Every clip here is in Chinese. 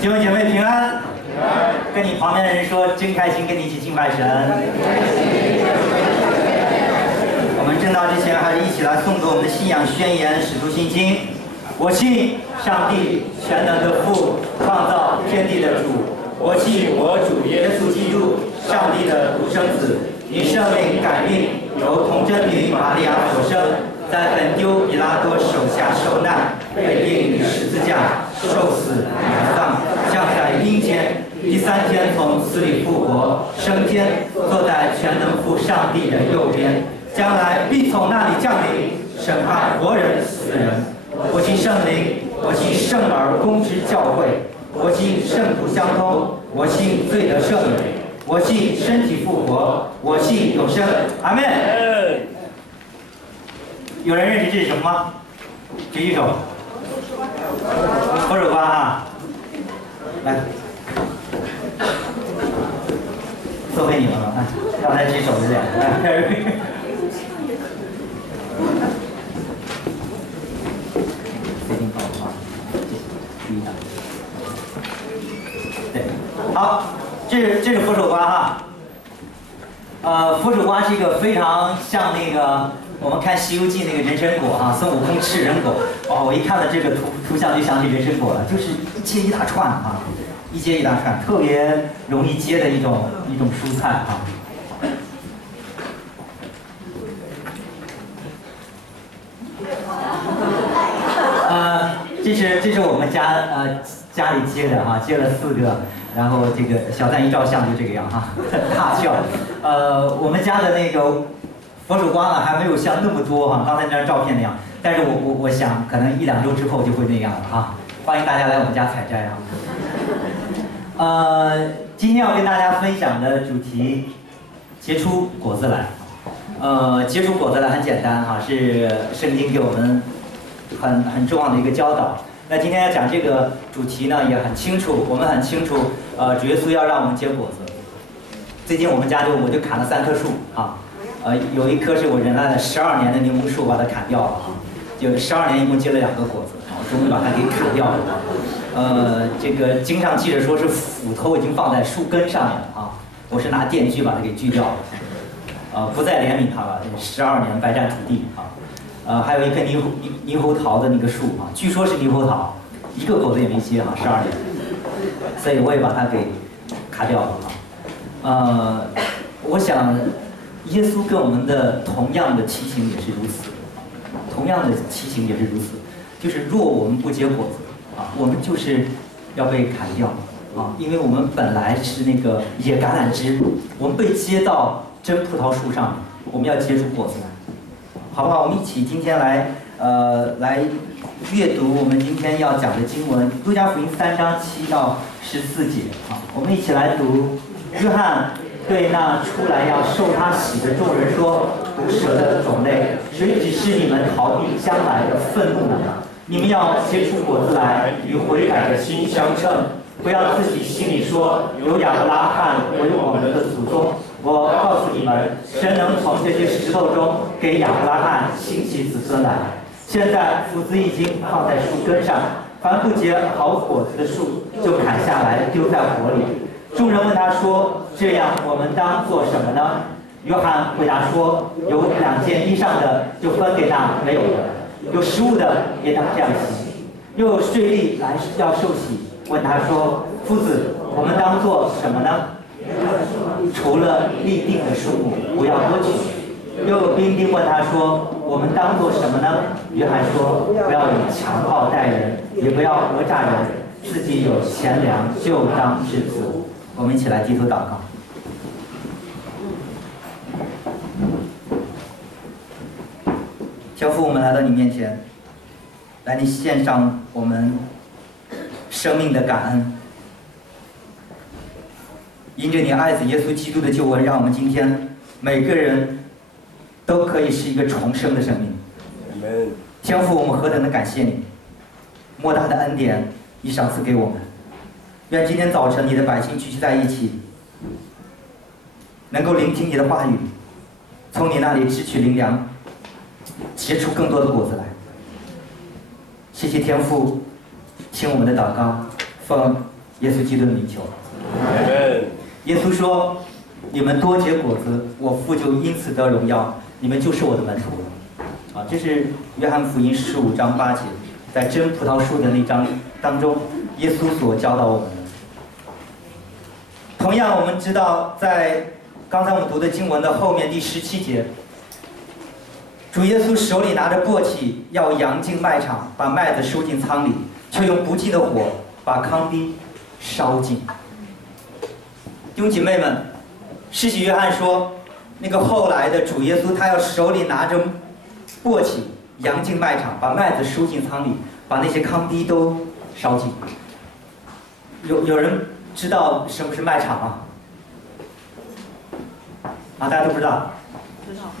弟兄姐妹平安，跟你旁边的人说，真开心跟你一起敬拜神。我们正道之前，还是一起来诵读我们的信仰宣言《使徒信经》。我信上帝全能的父，创造天地的主。我信我主耶稣基督，上帝的独生子，以圣灵感孕，由童贞女玛利亚所生，在本丢彼拉多手下受难，被钉于十字架，受死埋葬，降在阴间，第3天从死里复活，升天，坐在全能父上帝的右边，将来必从那里降临，审判活人死人。我信圣灵，我信圣而公之教会，我信圣徒相通，我信罪得赦免，我信身体复活，我信永生。阿门。有人认识这是什么吗？举一手。佛手瓜啊，来，送给你们了。刚才举手是这样。对，好，这是佛手瓜哈。佛手瓜是一个非常像那个我们看《西游记》那个人参果哈，孙悟空吃人果。哦，我一看到这个图像就想起人参果了，就是一接一大串啊，一接一大串，特别容易接的一种蔬菜啊。这是我们家里接的哈，接了4个，然后这个小赞一照相就这个样哈，大笑。我们家的那个佛手瓜呢还没有像那么多哈，刚才那张照片那样，但是我想可能1、2周之后就会那样了哈。欢迎大家来我们家采摘啊。今天要跟大家分享的主题，结出果子来。结出果子来很简单哈，是圣经给我们很重要的一个教导。那今天要讲这个主题呢，也很清楚，我们很清楚，主耶稣要让我们结果子。最近我们家我就砍了3棵树啊，有一棵是我忍耐了12年的柠檬树，把它砍掉了啊，就12年一共结了2个果子，我终于把它给砍掉了。这个经上记着说是斧头已经放在树根上面了啊，我是拿电锯把它给锯掉了，不再怜悯它了，12年白占土地啊。还有一棵猕猴桃的那个树啊，据说是猕猴桃，1个果子也没结哈，12年，所以我也把它给砍掉了啊。我想耶稣跟我们的同样的提醒也是如此，同样的提醒也是如此，就是若我们不结果子啊，我们就是要被砍掉啊，因为我们本来是那个野橄榄枝，我们被接到真葡萄树上面，我们要结出果子来。好不好？我们一起今天来阅读我们今天要讲的经文，《路加福音》3章7到14节啊。我们一起来读。约翰对那出来要受他洗的众人说：“毒蛇的种类，谁指示你们逃避将来的愤怒呢？你们要结出果子来，与悔改的心相称。不要自己心里说，有亚伯拉罕为我们的祖宗。我告诉你们，神能从这些石头中给亚伯拉罕兴起子孙来。现在斧子已经放在树根上，凡不结好果子的树，就砍下来丢在火里。”众人问他说：“这样我们当做什么呢？”约翰回答说：“有2件衣裳的，就分给那没有的；有食物的，也当这样行。又有税吏来要受洗，问他说：‘夫子，我们当做什么呢？’除了立定的数目，不要多取。又有兵丁问他说：‘我们当做什么呢？’约翰说：‘不要以强暴待人，也不要讹诈人，自己有钱粮就当知足。’”我们一起来低头祷告。天父，我们来到你面前，来你献上我们生命的感恩。因着你爱子耶稣基督的救恩，让我们今天每个人都可以是一个重生的生命。天父，我们何等的感谢你，莫大的恩典你赏赐给我们。愿今天早晨你的百姓聚集在一起，能够聆听你的话语，从你那里汲取灵粮，结出更多的果子来。谢谢天父，听我们的祷告，奉耶稣基督的名求。耶稣说：“你们多结果子，我父就因此得荣耀，你们就是我的门徒了。”这是约翰福音15章8节，在真葡萄树的那章当中，耶稣所教导我们的。同样，我们知道，在刚才我们读的经文的后面第17节，主耶稣手里拿着簸箕，要扬进麦场，把麦子收进仓里，却用不尽的火把糠秕烧尽。弟兄姐妹们，施洗约翰说，那个后来的主耶稣，他要手里拿着簸箕，扬进麦场，把麦子收进仓里，把那些糠秕都烧尽。有人知道什么是麦场吗？大家都不知道。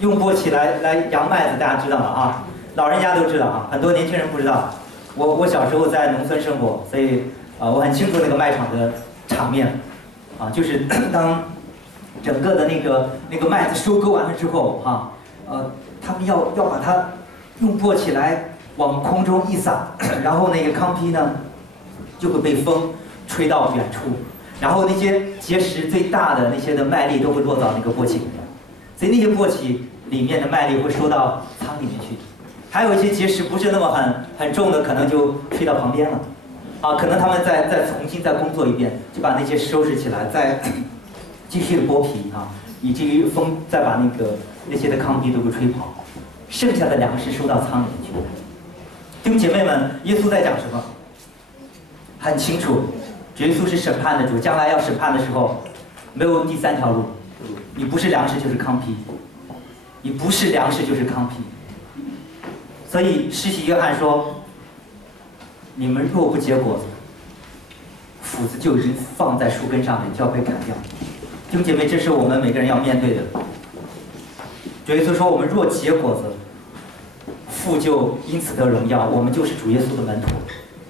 用簸箕来扬麦子，大家知道了啊，老人家都知道啊，很多年轻人不知道。我小时候在农村生活，所以我很清楚那个卖场的场面就是当整个的那个麦子收割完了之后他们要把它用簸箕来往空中一撒，然后那个糠秕呢就会被风吹到远处，然后那些结实最大的那些的麦粒都会落到那个簸箕里面，所以那些簸箕里面的麦粒会收到仓里面去。还有一些结实不是那么很重的，可能就吹到旁边了，可能他们再重新再工作一遍，就把那些收拾起来，再继续的剥皮以至于风再把那些的糠秕都给吹跑，剩下的粮食收到仓里面去。弟兄姐妹们，耶稣在讲什么？很清楚，耶稣是审判的主，将来要审判的时候，没有第三条路，你不是粮食就是糠秕，你不是粮食就是糠秕。所以施洗约翰说，你们若不结果子，斧子就已经放在树根上面，就要被砍掉。弟兄姐妹，这是我们每个人要面对的。主耶稣说，我们若结果子，父就因此得荣耀，我们就是主耶稣的门徒。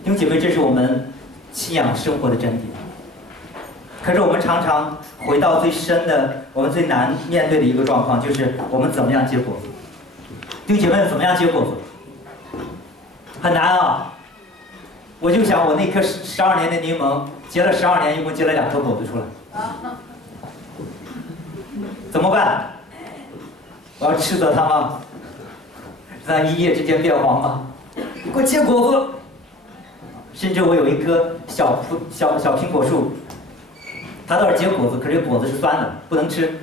弟兄姐妹，这是我们信仰生活的真谛。可是我们常常回到最深的，我们最难面对的一个状况，就是我们怎么样结果子。弟兄姐妹，怎么样结果子？很难啊！我就想，我那颗12年的柠檬结了12年，一共结了2颗果子出来，怎么办？我要斥责他吗？让他一夜之间变黄吗？你给我结果子！甚至我有一棵小苹果树，它倒是结果子，可是果子是酸的，不能吃。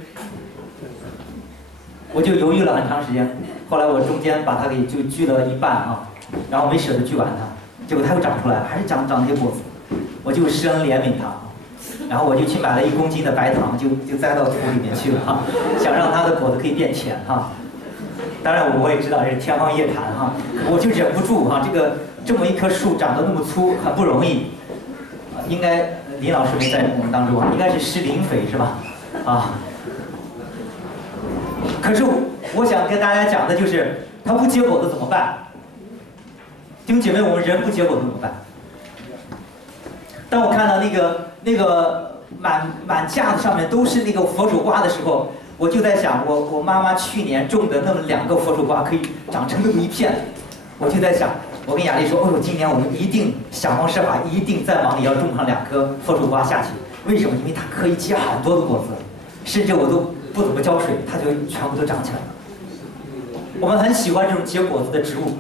我就犹豫了很长时间，后来我中间把它给就锯了一半然后没舍得锯完它，结果它又长出来，还是长那些果子，我就生怜悯它，然后我就去买了1公斤的白糖，就栽到土里面去了想让它的果子可以变甜当然我也知道这是天方夜谭我就忍不住这么一棵树长得那么粗，很不容易应该林老师没在我们当中应该是施磷肥是吧？可是我想跟大家讲的就是，它不结果子怎么办？弟兄姐妹，我们人不结果子怎么办？当我看到那个满架子上面都是那个佛手瓜的时候，我就在想，我妈妈去年种的那么2个佛手瓜可以长成那么一片，我就在想，我跟雅丽说，今年我们一定想方设法，一定再往里要种上2颗佛手瓜下去。为什么？因为它可以结很多的果子，甚至我都不怎么浇水，它就全部都长起来了。我们很喜欢这种结果子的植物，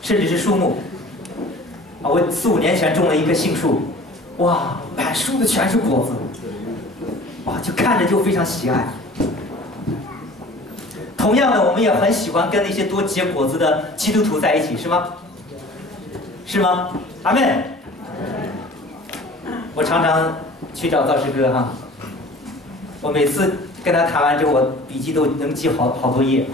甚至是树木。我4、5年前种了一棵杏树，哇，满树的全是果子，哇，就看着就非常喜爱。同样的，我们也很喜欢跟那些多结果子的基督徒在一起，是吗？是吗？阿们。我常常去找造师哥我每次跟他谈完之后，我笔记都能记好多页。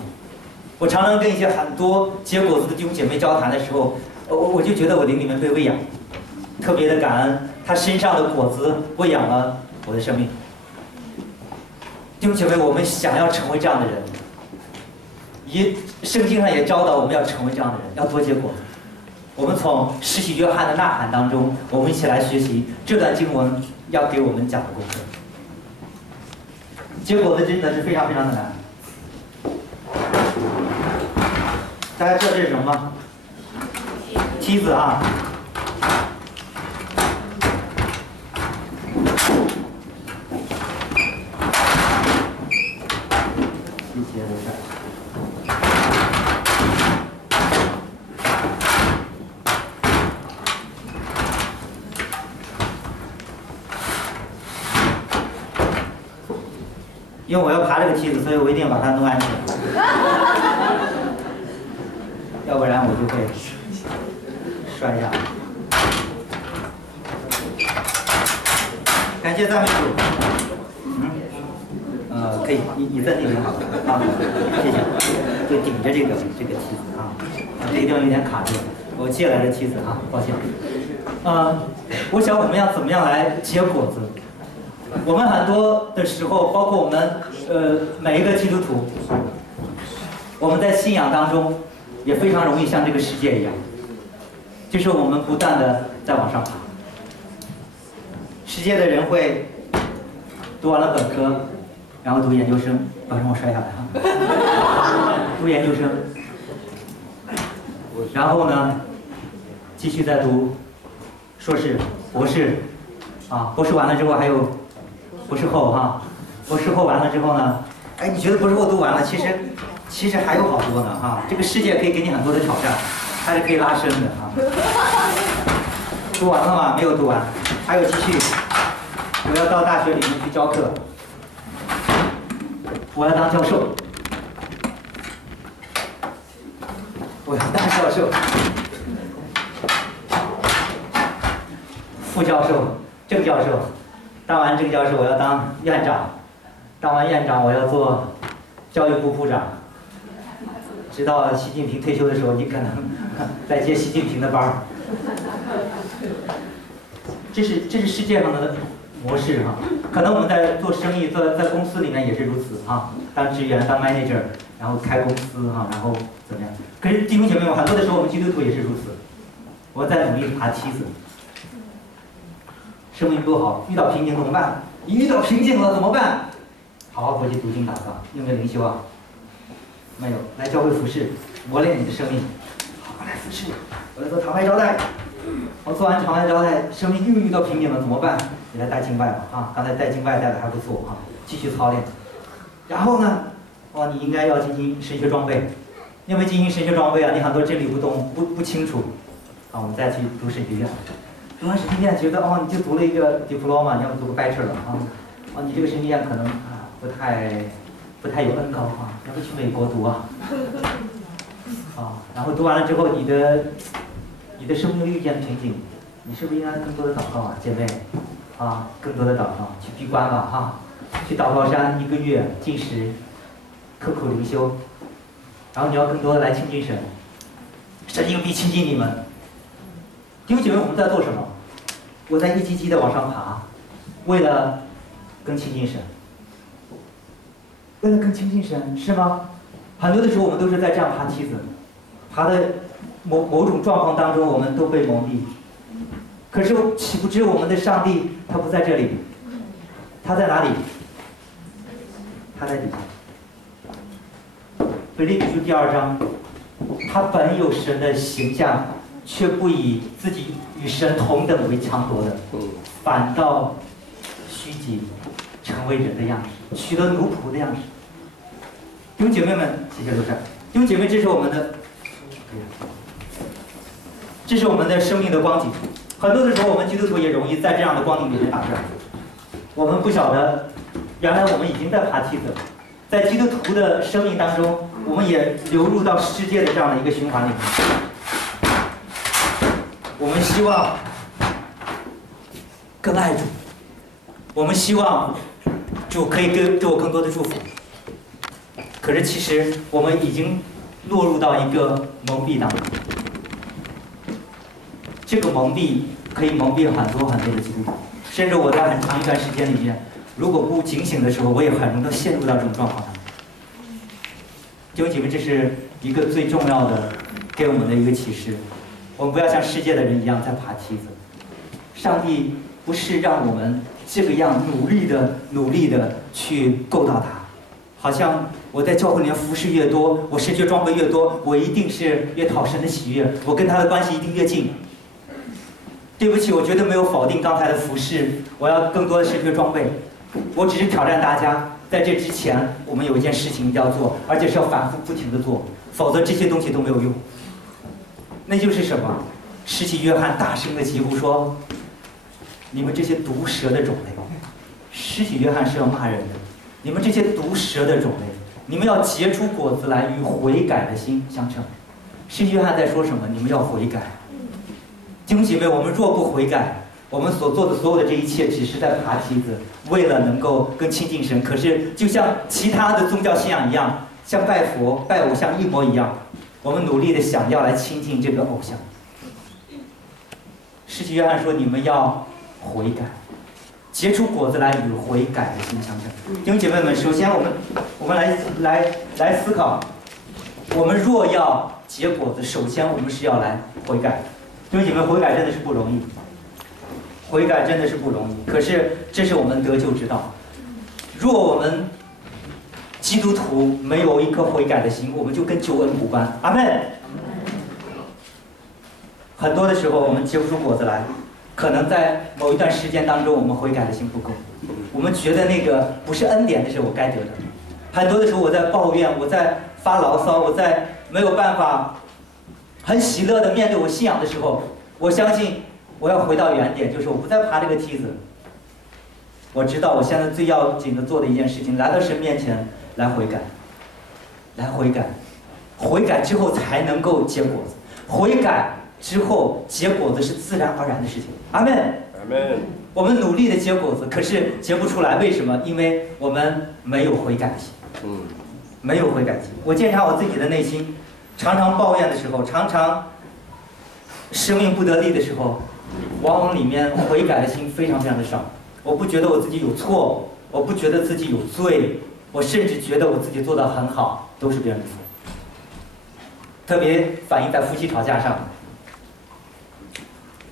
我常常跟一些很多结果子的弟兄姐妹交谈的时候，我就觉得我灵里面被喂养，特别的感恩，他身上的果子喂养了我的生命。弟兄姐妹，我们想要成为这样的人，圣经上也教导我们要成为这样的人，要多结果子。我们从施洗约翰的呐喊当中，我们一起来学习这段经文要给我们讲的功课。结果子真的是非常非常的难。大家知道这是什么吗？梯子啊。谢谢刘帅。因为我要爬这个梯子，所以我一定要把它弄安全，要不然我就会摔下来。感谢赞美主。可以，你在那边好，好，谢谢。就顶着这个梯子啊，这个地方有点卡住，我借来的梯子啊，抱歉。我想我们要怎么样来结果子？我们很多的时候，包括我们每一个基督徒，我们在信仰当中也非常容易像这个世界一样，就是我们不断的在往上爬。世界的人会读完了本科，然后读研究生，不要让我摔下来哈。读研究生，然后呢，继续再读硕士、博士，啊，博士完了之后还有博士后哈，博士后完了之后呢，哎，你觉得博士后读完了，其实还有好多呢哈，这个世界可以给你很多的挑战，还是可以拉伸的哈。读完了吗？没有读完，还有继续。我要到大学里面去教课，我要当教授，我要当教授，副教授、正教授，当完正教授我要当院长，当完院长我要做教育部部长，直到习近平退休的时候，你可能再接习近平的班儿。这是世界上的模式哈，可能我们在做生意，在公司里面也是如此哈，当职员、当 manager， 然后开公司哈，然后怎么样？可是弟兄姐妹们，很多的时候我们基督徒也是如此，我在努力爬梯子，生命不好，遇到瓶颈怎么办？你遇到瓶颈了怎么办？好好回去读经祷告，有没有灵修啊？没有，来教会服侍，磨练你的生命，好好来服侍，我来做场外招待。我做完场外招待，生命又遇到瓶颈了，怎么办？你来带敬拜吧，啊，刚才带敬拜带的还不错啊，继续操练。然后呢，你应该要进行神学装备，因为进行神学装备啊，你很多真理不懂、不清楚，啊，我们再去读神学院。读完神学院觉得你就读了一个 diploma， 你要不读个 bachelor 啊，你这个神学院可能不太有恩高啊，要不去美国读啊，然后读完了之后你的生命遇见瓶颈，你是不是应该更多的祷告啊，姐妹？更多的祷告，去闭关吧哈，去祷告山1个月禁食，刻苦灵修，然后你要更多的来亲近神，神又必亲近你们。弟兄姐妹，我们在做什么？我在一级级的往上爬，为了更亲近神，为了更亲近神，是吗？很多的时候我们都是在这样爬梯子，爬的某种状况当中，我们都被蒙蔽。可是岂不知我们的上帝他不在这里，他在哪里？他在底下。腓立比书第2章，他本有神的形象，却不以自己与神同等为强夺的，反倒虚己，成为人的样式，取得奴仆的样式。弟兄姐妹们，谢谢刘帅。弟兄姐妹，这是我们的生命的光景。很多的时候，我们基督徒也容易在这样的光景里面打转。我们不晓得，原来我们已经在爬梯子了。在基督徒的生命当中，我们也流入到世界的这样的一个循环里面。我们希望更爱主，我们希望主可以给我更多的祝福。可是其实我们已经落入到一个蒙蔽当中。这个蒙蔽可以蒙蔽很多很多的基督徒，甚至我在很长一段时间里面，如果不警醒的时候，我也很容易陷入到这种状况当中。弟兄姐妹，这是一个最重要的给我们的一个启示，我们不要像世界的人一样在爬梯子。上帝不是让我们这个样努力的去够到他，好像我在教会里面服侍越多，我神学装备越多，我一定是越讨神的喜悦，我跟他的关系一定越近。对不起，我绝对没有否定刚才的服侍，我要更多的神学装备。我只是挑战大家，在这之前，我们有一件事情一定要做，而且是要反复不停的做，否则这些东西都没有用。那就是什么？施洗约翰大声的疾呼说：“你们这些毒蛇的种类！”施洗约翰是要骂人的。你们这些毒蛇的种类，你们要结出果子来，与悔改的心相称。施洗约翰在说什么？你们要悔改。弟兄姐妹，我们若不悔改，我们所做的所有的这一切，只是在爬梯子，为了能够更亲近神。可是，就像其他的宗教信仰一样，像拜佛、拜偶像一模一样，我们努力的想要来亲近这个偶像。施洗约翰说：“你们要悔改。”结出果子来，与悔改的心相称。弟兄姐妹们，首先我们来思考，我们若要结果子，首先我们是要来悔改。弟兄姐妹，悔改真的是不容易，悔改真的是不容易。可是这是我们得救之道。若我们基督徒没有一颗悔改的心，我们就跟救恩无关。阿门。很多的时候，我们结不出果子来。可能在某一段时间当中，我们悔改的心不够，我们觉得那个不是恩典的是我该得的。很多的时候，我在抱怨，我在发牢骚，我在没有办法很喜乐的面对我信仰的时候，我相信我要回到原点，就是我不再爬这个梯子。我知道我现在最要紧的做的一件事情，来到神面前来悔改，来悔改，悔改之后才能够结果子，悔改之后结果子是自然而然的事情。阿门。阿门。我们努力的结果子，可是结不出来，为什么？因为我们没有悔改心。没有悔改心。我检查我自己的内心，常常抱怨的时候，常常生命不得力的时候，往往里面悔改的心非常非常的少。我不觉得我自己有错，我不觉得自己有罪，我甚至觉得我自己做得很好，都是别人的错。特别反映在夫妻吵架上。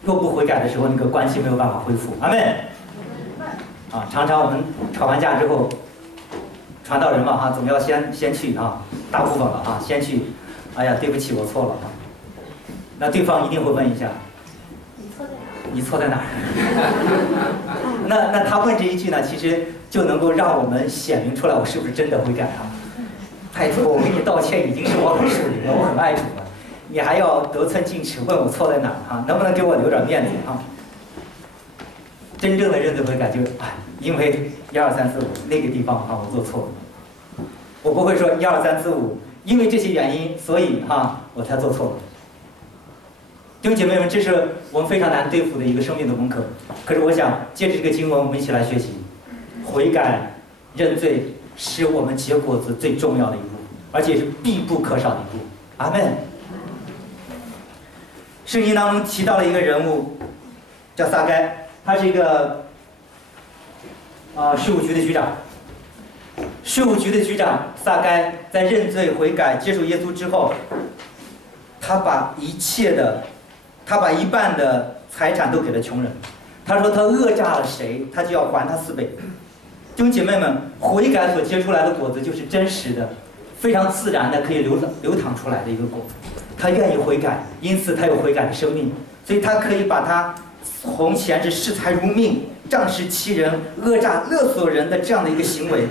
若不悔改的时候，那个关系没有办法恢复。阿门。常常我们吵完架之后，传道人嘛总要先去大部分了先去，哎呀，对不起，我错了那对方一定会问一下，你错在哪儿？那他问这一句呢，其实就能够让我们显明出来，我是不是真的悔改拜托，我给你道歉已经是我很属灵了，我很爱主了。你还要得寸进尺，问我错在哪儿能不能给我留点面子真正的认罪悔改就是因为1、2、3、4、5那个地方我做错了，我不会说1、2、3、4、5，因为这些原因，所以我才做错了。弟兄姐妹们，这是我们非常难对付的一个生命的功课。可是我想借着这个经文，我们一起来学习，悔改、认罪是我们结果子最重要的一步，而且是必不可少的一步。阿门。圣经当中提到了一个人物，叫撒该，他是一个税务局的局长。税务局的局长撒该在认罪悔改接受耶稣之后，他把一半的财产都给了穷人。他说他讹诈了谁，他就要还他4倍。弟兄姐妹们，悔改所结出来的果子就是真实的、非常自然的可以流淌出来的一个果子。他愿意悔改，因此他有悔改的生命，所以他可以把他从前是视财如命、仗势欺人、讹诈勒索人的这样的一个行为，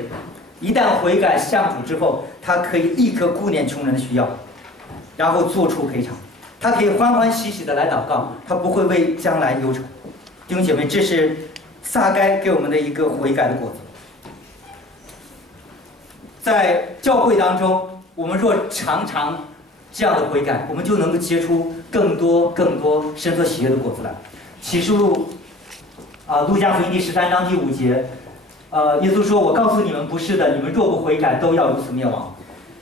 一旦悔改向主之后，他可以立刻顾念穷人的需要，然后做出赔偿。他可以欢欢喜喜的来祷告，他不会为将来忧愁。弟兄姐妹，这是撒该给我们的一个悔改的果子。在教会当中，我们若常常这样的悔改，我们就能够结出更多神所喜悦的果子来。启示录路加福音第13章第5节，耶稣说：“我告诉你们，不是的，你们若不悔改，都要如此灭亡。”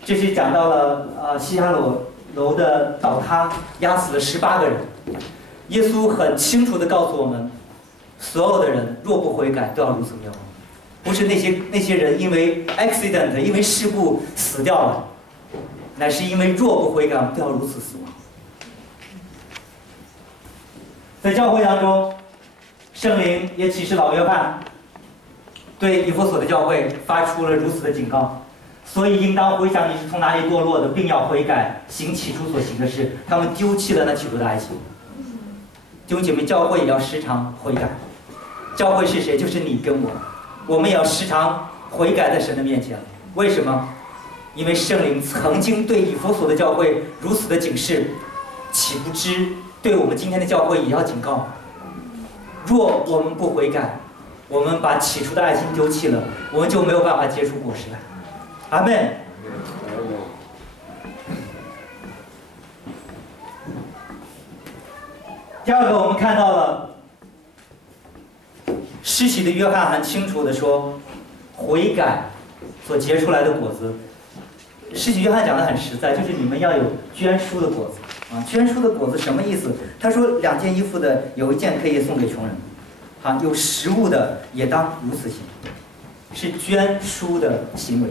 这是讲到了西哈楼的倒塌，压死了18个人。耶稣很清楚地告诉我们，所有的人若不悔改，都要如此灭亡。不是那些人因为 accident 因为事故死掉了，乃是因为若不悔改，都要如此死亡。在教会当中，圣灵也启示老约翰对以弗所的教会发出了如此的警告。所以应当回想你是从哪里堕落的，并要悔改，行起初所行的事。他们丢弃了那起初的爱情。弟兄姐妹，教会也要时常悔改。教会是谁？就是你跟我，我们也要时常悔改在神的面前。为什么？因为圣灵曾经对以弗所的教会如此的警示，岂不知对我们今天的教会也要警告？若我们不悔改，我们把起初的爱心丢弃了，我们就没有办法结出果实来。阿们。第二个，我们看到了施洗的约翰很清楚的说，悔改所结出来的果子。施洗约翰讲的很实在，就是你们要有捐书的果子啊。捐书的果子什么意思？他说2件衣服的有1件可以送给穷人，啊，有食物的也当如此行，是捐书的行为。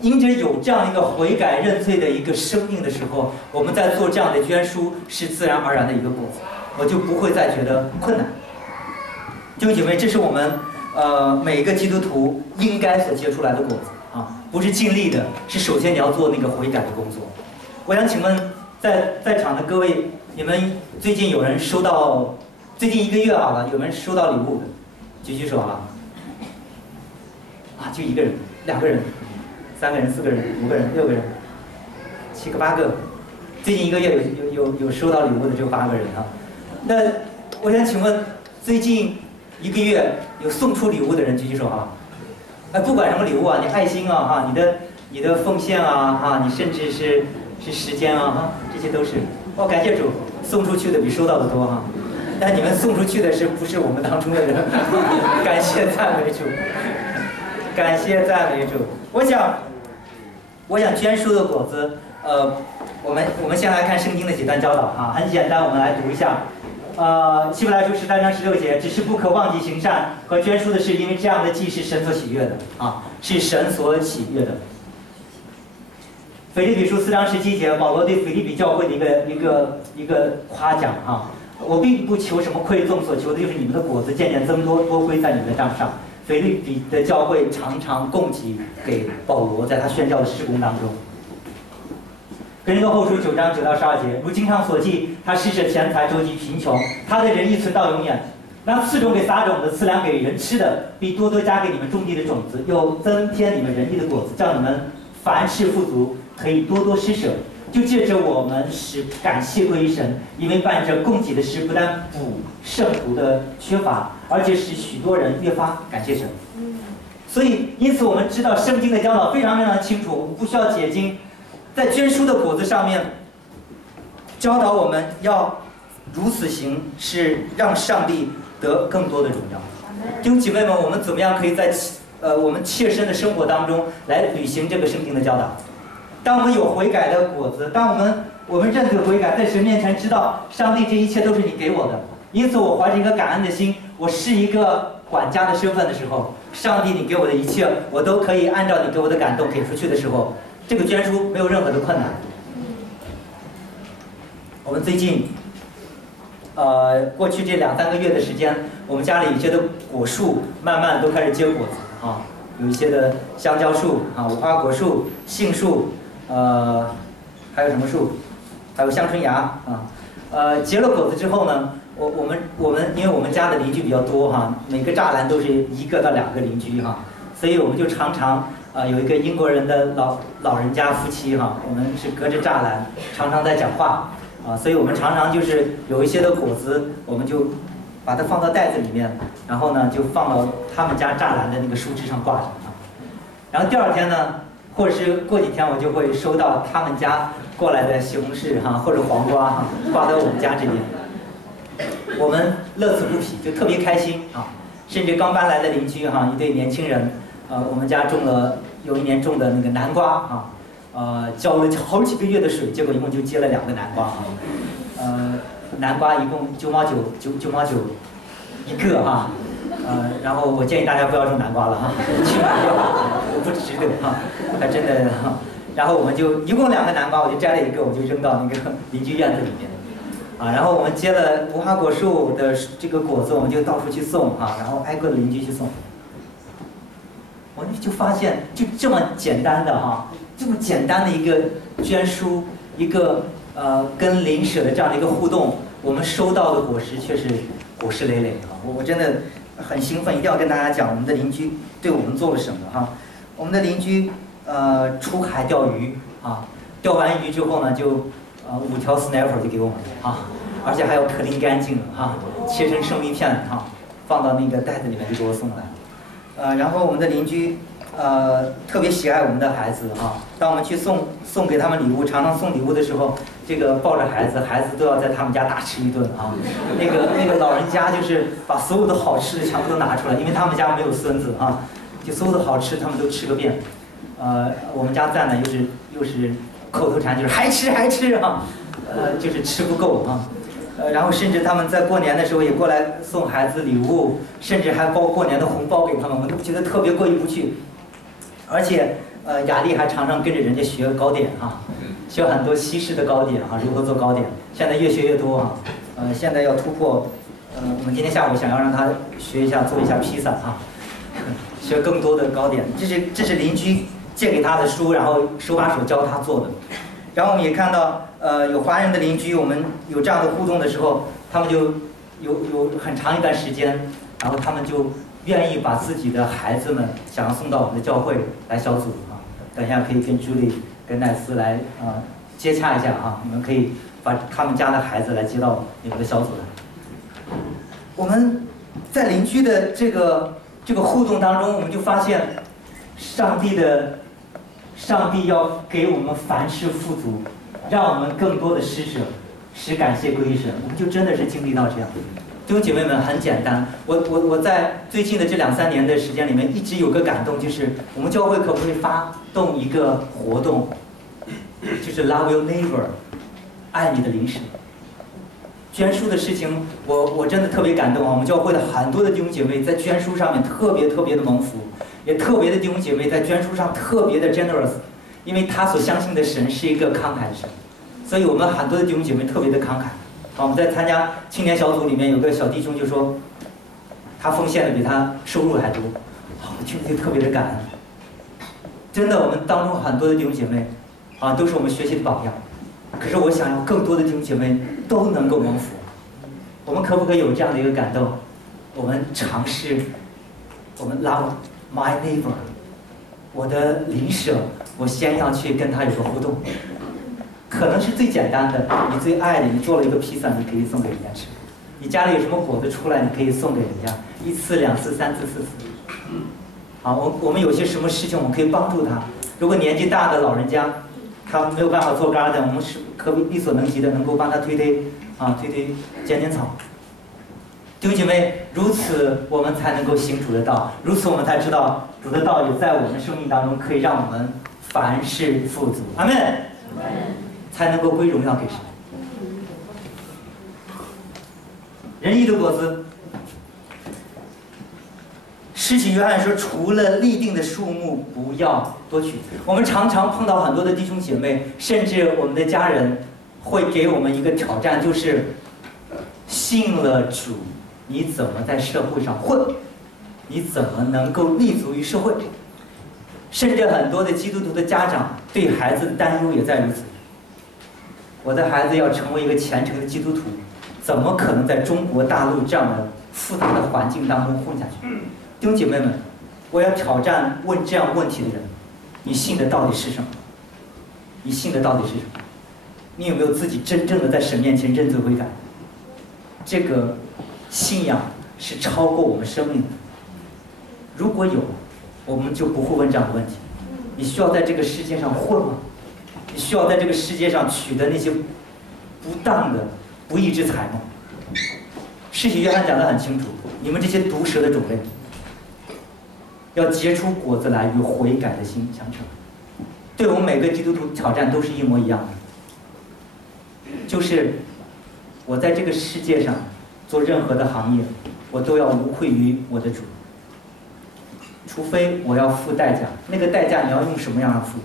因着有这样一个悔改认罪的一个生命的时候，我们在做这样的捐书是自然而然的一个果子，我就不会再觉得困难。弟兄姐妹，这是我们每个基督徒应该所结出来的果子啊，不是尽力的，是首先你要做那个悔改的工作。我想请问在场的各位，你们最近有人收到，最近1个月好了，有人收到礼物的，举举手啊！啊，就1个人、2个人、3个人、4个人、5个人、6个人、7个、8个，最近1个月有收到礼物的只有8个人啊。那我想请问，最近1个月有送出礼物的人举举手啊！不管什么礼物啊，你爱心啊哈，你的奉献啊哈，你甚至是时间啊哈，这些都是。哦，感谢主，送出去的比收到的多哈。但你们送出去的是不是我们当中的人？感谢赞美主，感谢赞美主。我想捐书的果子，我们先来看圣经的几段教导哈，很简单，我们来读一下。希伯来书13章16节，只是不可忘记行善和捐书的事，因为这样的祭是神所喜悦的啊，是神所喜悦的。腓立比书4章17节，保罗对腓立比教会的一个夸奖啊，我并不求什么馈赠，所求的就是你们的果子渐渐增多，多归在你们的账上。腓立比的教会常常供给给保罗，在他宣教的事工当中。哥林多后书9章9到12节，如经上所记，他施舍钱财，周济贫穷，他的仁义存到永远。那赐种给撒种的，赐粮给人吃的，必多多加给你们种地的种子，又增添你们仁义的果子，叫你们凡事富足，可以多多施舍。就借着我们使感谢归于神，因为办这供给的事，不但补圣徒的缺乏，而且使许多人越发感谢神。所以，因此我们知道圣经的教导非常非常清楚，我们不需要解经。在捐书的果子上面，教导我们要如此行，是让上帝得更多的荣耀。弟兄姐妹们，我们怎么样可以在我们切身的生活当中来履行这个圣经的教导？当我们有悔改的果子，当我们认罪悔改，在神面前知道上帝这一切都是你给我的，因此我怀着一个感恩的心，我是一个管家的身份的时候，上帝你给我的一切，我都可以按照你给我的感动给出去的时候，这个捐书没有任何的困难。我们最近，过去这2、3个月的时间，我们家里有些的果树慢慢都开始结果子啊，有一些的香蕉树啊、无花果树、杏树，还有什么树？还有香椿芽啊。结了果子之后呢，我们因为我们家的邻居比较多哈，每个栅栏都是1个到2个邻居哈，所以我们就常常。有一个英国人的老人家夫妻哈，我们是隔着栅栏，常常在讲话啊，所以我们常常就是有一些的果子，我们就把它放到袋子里面，然后呢就放到他们家栅栏的那个树枝上挂着啊，然后第2天呢，或者是过几天我就会收到他们家过来的西红柿哈或者黄瓜哈，挂到我们家这边，我们乐此不疲，就特别开心啊，甚至刚搬来的邻居哈，一对年轻人。我们家有一年种的那个南瓜啊，浇了好几个月的水，结果一共就结了2个南瓜啊，南瓜一共9毛9一个啊，然后我建议大家不要种南瓜了哈，去买掉，不值得哈，还真的哈，然后我们就一共2个南瓜，我就摘了1个，我就扔到那个邻居院子里面，啊，然后我们结了无花果树的这个果子，我们就到处去送啊，然后挨个的邻居去送。我就发现就这么简单的哈，这么简单的一个捐书，一个跟邻舍的这样的一个互动，我们收到的果实却是果实累累哈。我真的很兴奋，一定要跟大家讲我们的邻居对我们做了什么哈。我们的邻居出海钓鱼啊，钓完鱼之后呢，就5条 snapper 就给我们啊，而且还要壳拎干净啊，切成生鱼片哈，放到那个袋子里面就给我送来。然后我们的邻居特别喜爱我们的孩子啊，当我们去送给他们礼物，常常送礼物的时候，这个抱着孩子，孩子都要在他们家大吃一顿啊。那个老人家就是把所有的好吃的全部都拿出来，因为他们家没有孙子啊，就所有的好吃他们都吃个遍。我们家赞呢又是口头禅，就是还吃还吃啊，就是吃不够啊。然后甚至他们在过年的时候也过来送孩子礼物，甚至还包过年的红包给他们，我都觉得特别过意不去。而且雅丽还常常跟着人家学糕点啊，学很多西式的糕点啊，如何做糕点，现在越学越多啊。现在要突破，我们今天下午想要让他学一下做一下披萨啊，学更多的糕点。这是邻居借给他的书，然后手把手教他做的。然后我们也看到，有华人的邻居，我们有这样的互动的时候，他们就有很长一段时间，然后他们就愿意把自己的孩子们想要送到我们的教会来小组啊。等一下可以跟朱莉、跟奈斯来接洽一下啊，你们可以把他们家的孩子来接到你们的小组来。我们在邻居的这个互动当中，我们就发现上帝要给我们凡事富足，让我们更多的施舍，使感谢归于神。我们就真的是经历到这样。弟兄姐妹们，很简单，我在最近的这2、3年的时间里面，一直有个感动，就是我们教会可不可以发动一个活动，就是 Love Your Neighbor， 爱你的邻舍。捐书的事情，我真的特别感动啊！我们教会的很多的弟兄姐妹在捐书上面特别的蒙福。也特别的弟兄姐妹在捐书上特别的 generous， 因为他所相信的神是一个慷慨的神，所以我们很多的弟兄姐妹特别的慷慨。我们在参加青年小组里面有个小弟兄就说，他奉献的比他收入还多，我听着就特别的感恩。真的，我们当中很多的弟兄姐妹都是我们学习的榜样。可是我想要更多的弟兄姐妹都能够蒙福，我们可不可以有这样的一个感动？我们尝试，我们 love my neighbor， 我的邻舍，我先要去跟他有个互动，可能是最简单的，你最爱的，你做了一个披萨，你可以送给人家吃；你家里有什么果子出来，你可以送给人家1次、2次、3次、4次。我们有些什么事情，我们可以帮助他。如果年纪大的老人家，他没有办法做garden的，我们是可力所能及的，能够帮他推剪草。弟兄姐妹，如此我们才能够行主的道，如此我们才知道主的道也在我们生命当中可以让我们凡事富足。阿们，才能够归荣耀给神。仁义的果子，施洗约翰说，除了立定的数目，不要多取。我们常常碰到很多的弟兄姐妹，甚至我们的家人，会给我们一个挑战，就是信了主，你怎么在社会上混？你怎么能够立足于社会？甚至很多的基督徒的家长对孩子的担忧也在如此。我的孩子要成为一个虔诚的基督徒，怎么可能在中国大陆这样的复杂的环境当中混下去？弟兄姐妹们，我要挑战问这样问题的人：你信的到底是什么？你信的到底是什么？你有没有自己真正的在神面前认罪悔改？这个信仰是超过我们生命的。如果有，我们就不会问这样的问题。你需要在这个世界上混吗？你需要在这个世界上取得那些不当的不义之财吗？施洗约翰讲得很清楚，你们这些毒蛇的种类，要结出果子来，与悔改的心相称。对我们每个基督徒挑战都是一模一样的，就是我在这个世界上做任何的行业，我都要无愧于我的主，除非我要付代价。那个代价你要用什么样的付？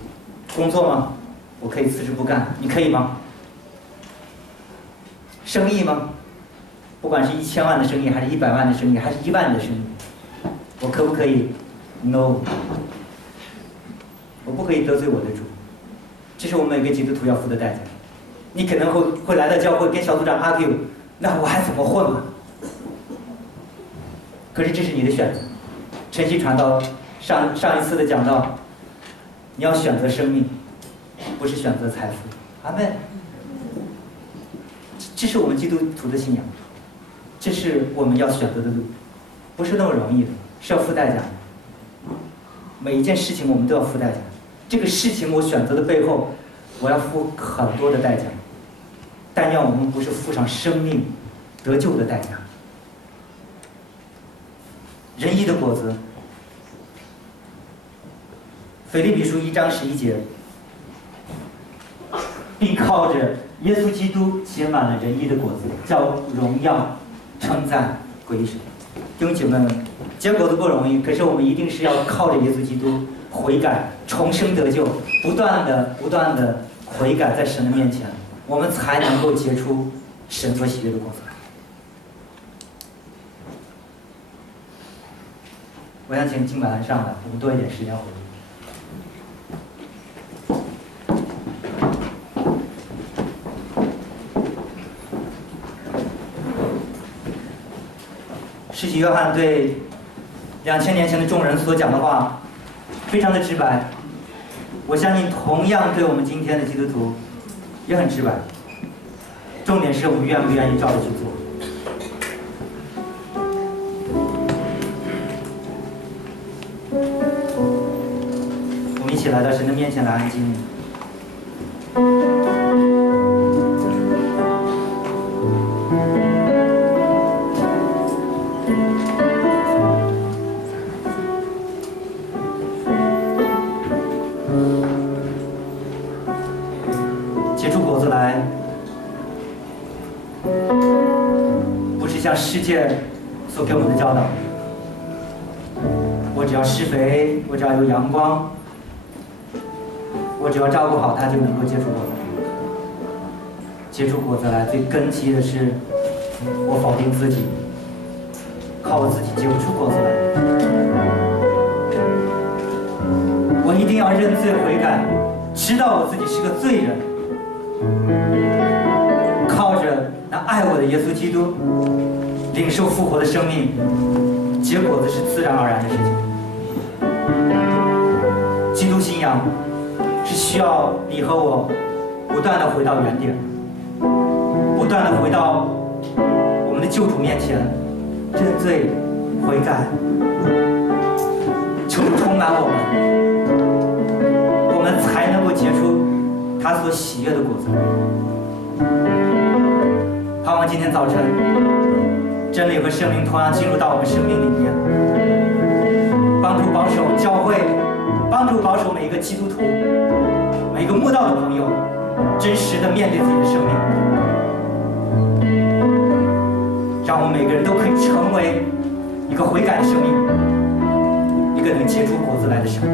工作吗？我可以辞职不干，你可以吗？生意吗？不管是1000万的生意，还是100万的生意，还是1万的生意，我可不可以 ？No。我不可以得罪我的主。这是我们每个基督徒要付的代价。你可能会来到教会跟小组长 argue， 那我还怎么混嘛？可是这是你的选择。晨曦传道上一次的讲到，你要选择生命，不是选择财富。阿们。这是我们基督徒的信仰，这是我们要选择的路，不是那么容易的，是要付代价的。每一件事情我们都要付代价。这个事情我选择的背后，我要付很多的代价，但愿我们不是付上生命得救的代价。仁义的果子，腓立比书1章11节，并靠着耶稣基督结满了仁义的果子，叫荣耀称赞归神。弟兄姐妹们，结果子不容易，可是我们一定是要靠着耶稣基督悔改、重生得救，不断的悔改在神的面前，我们才能够结出神所喜悦的果子。我想请金百兰上来，我们多一点时间回应。施洗约翰对2000年前的众人所讲的话，非常的直白。我相信同样对我们今天的基督徒也很直白。重点是我们愿不愿意照着去做。我们一起来到神的面前来安静。结出果子来，不是像世界所给我们的教导。我只要施肥，我只要有阳光，我只要照顾好它，就能够结出果子。结出果子来，最根基的是我否定自己，靠我自己结不出果子来。我一定要认罪悔改，知道我自己是个罪人，靠着那爱我的耶稣基督，领受复活的生命，结果子是自然而然的事情。基督信仰是需要你和我不断的回到原点，不断的回到我们的救主面前，认罪悔改，求主充满我们，我们才能够结出他所喜悦的果子。盼望今天早晨真理和生命同样进入到我们生命里面，帮助保守教会，帮助保守每一个基督徒，每一个慕道的朋友，真实的面对自己的生命，让我们每个人都可以成为一个悔改的生命，一个能结出果子来的生命。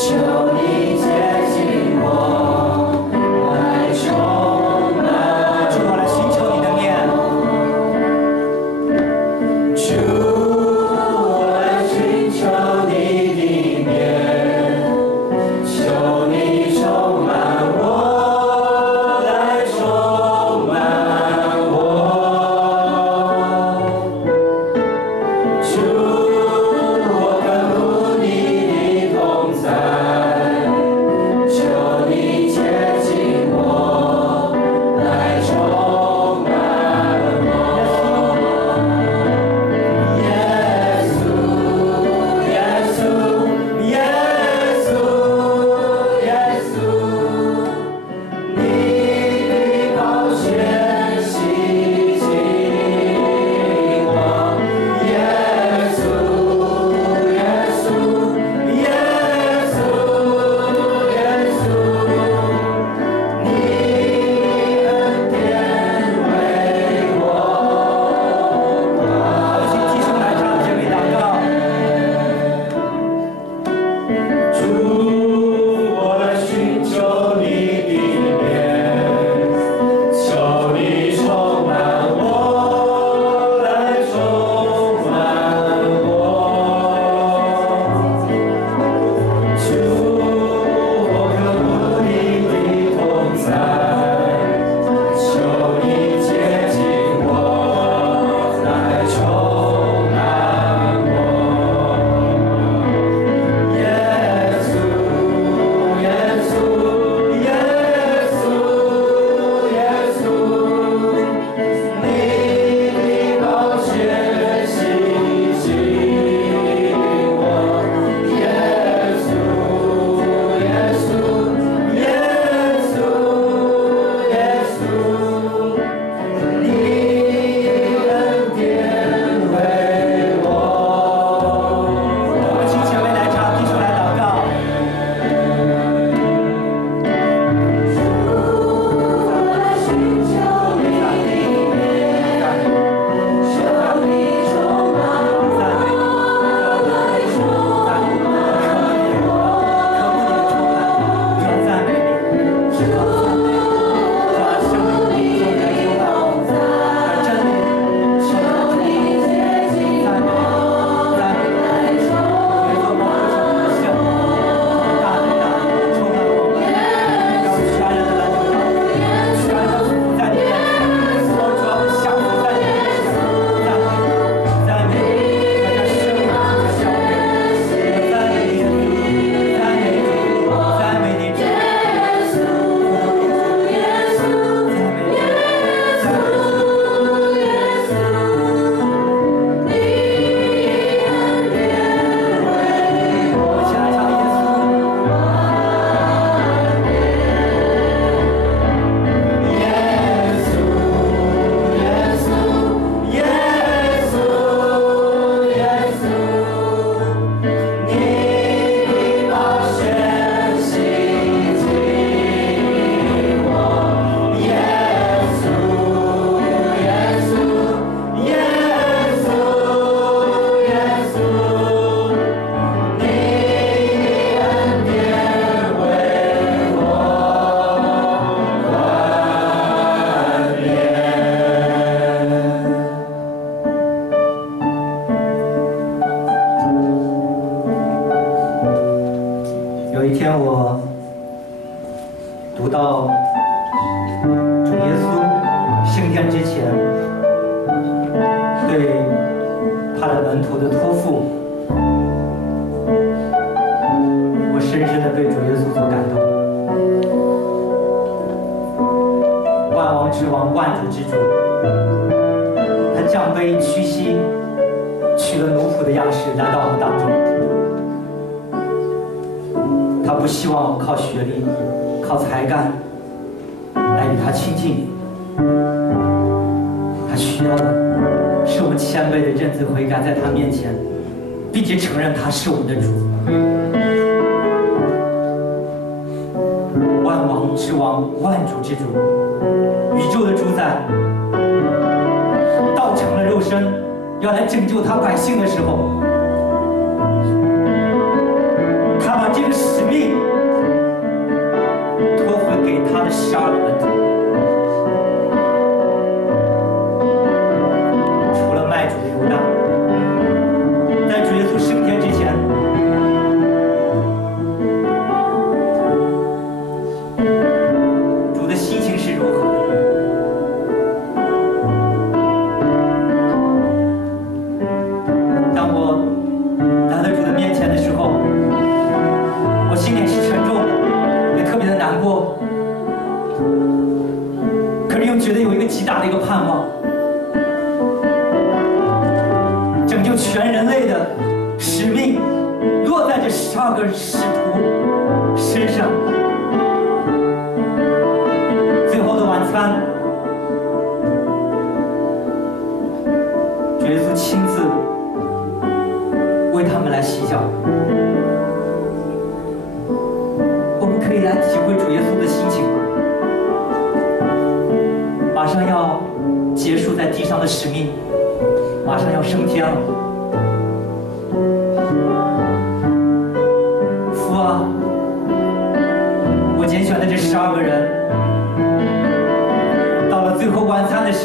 求你接近我，来充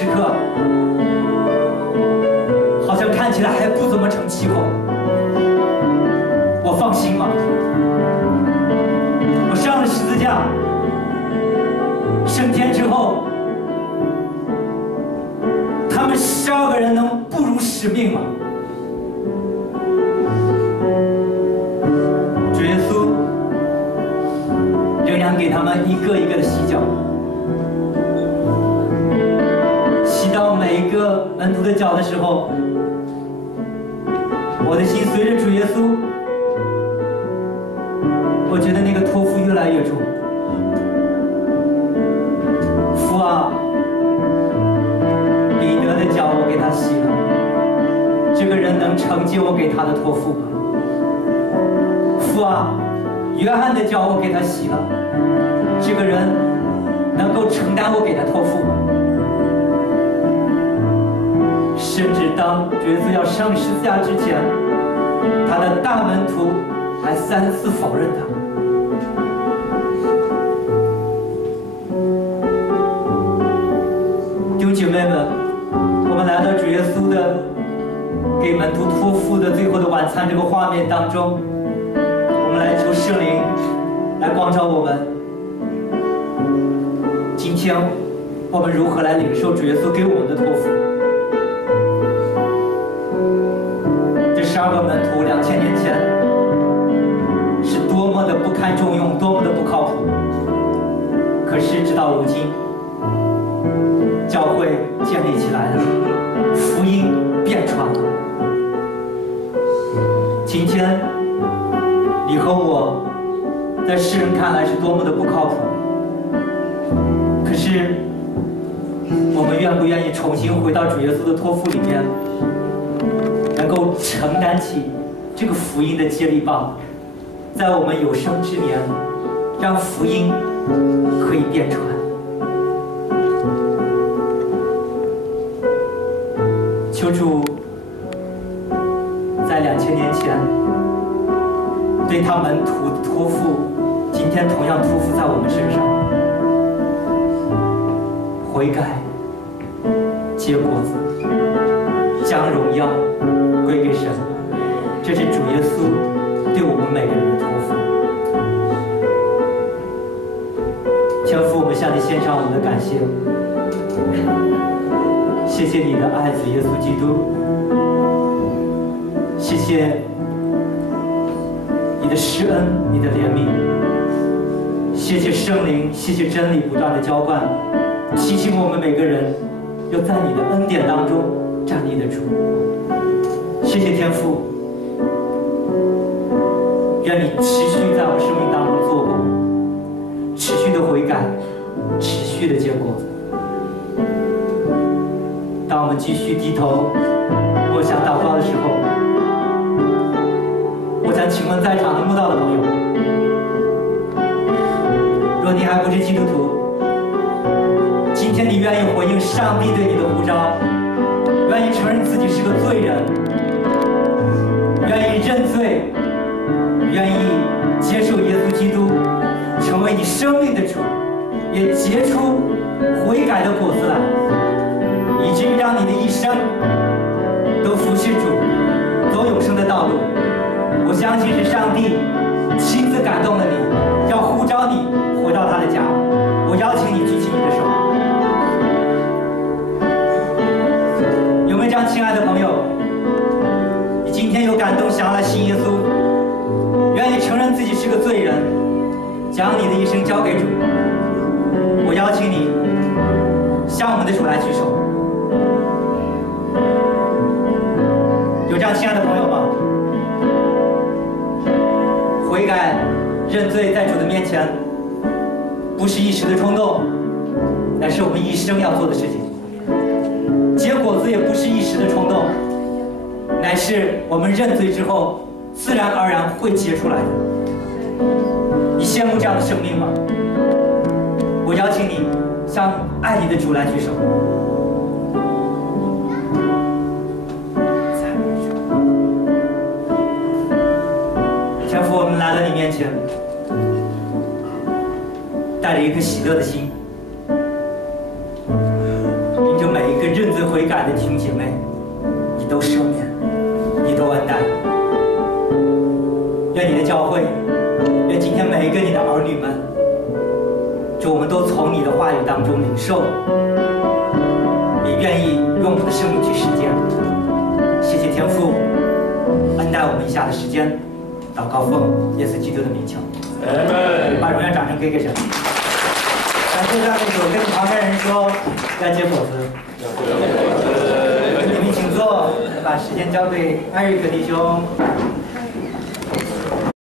时刻，好像看起来还不怎么成气候。我放心吗？我上了十字架，升天之后，他们12个人能不辱使命吗？主耶稣仍然给他们一个一个的洗脚，洗到每一个门徒的脚的时候，我的心随着主耶稣，我觉得那个托付越来越重。父啊，彼得的脚我给他洗了，这个人能承接我给他的托付吗？父啊，约翰的脚我给他洗了，这个人能够承担我给他托付吗？甚至当主耶稣要上十字架之前，他的大门徒还3次否认他。弟兄姐妹们，我们来到主耶稣的给门徒托付的最后的晚餐这个画面当中，我们来求圣灵来光照我们。今天我们如何来领受主耶稣给我们的托付？这12个门徒2000年前是多么的不堪重用，多么的不靠谱。可是直到如今，教会建立起来了，福音遍传了。今天你和我在世人看来是多么的不靠谱，可是我们愿不愿意重新回到主耶稣的托付里面，能够承担起这个福音的接力棒，在我们有生之年让福音可以遍传。求主在2000年前对他门徒的托付，今天同样托付在我们身上。悔改，结果子，将荣耀归给神，这是主耶稣对我们每个人的托付。天父，我们向你献上我们的感谢，谢谢你的爱子耶稣基督，谢谢你的施恩，你的怜悯，谢谢圣灵，谢谢真理不断的浇灌，提醒我们每个人要在你的恩典当中站立得住。谢谢天父，愿你持续在我生命当中做工，持续的悔改，持续的结果子。当我们继续低头默想祷告的时候，我想请问在场的慕道的朋友，若你还不是基督徒，今天你愿意回应上帝对你的呼召，愿意承认自己是个罪人，愿意认罪，愿意接受耶稣基督成为你生命的主，也结出悔改的果子来，以至于让你的一生都服侍主，走永生的道路。我相信是上帝亲自感动了你，要呼召你回到他的家。我邀请你举起你的手。有没有这样亲爱的朋友，你今天有感动想要来信耶稣，愿意承认自己是个罪人，将你的一生交给主？我邀请你向我们的主来举手。有这样亲爱的朋友吗？悔改、认罪，在主的面前，不是一时的冲动，乃是我们一生要做的事情。结果子也不是一时的冲动，乃是我们认罪之后，自然而然会结出来的。你羡慕这样的生命吗？我邀请你向爱你的主来举手。天父，我们来到你面前，带着一颗喜乐的心，领着每一个悔改的弟兄姐妹，你都赦免，你都恩待。愿你的教会，愿今天每一个你的儿女们，主，我们都从你的话语当中领受，也愿意用我们的生命去实践。谢谢天父恩待我们以下的时间，祷告奉耶稣基督的名求。把荣耀掌声给神。感谢大家手跟旁边人说要结果子。你们请坐，把时间交给艾瑞克弟兄。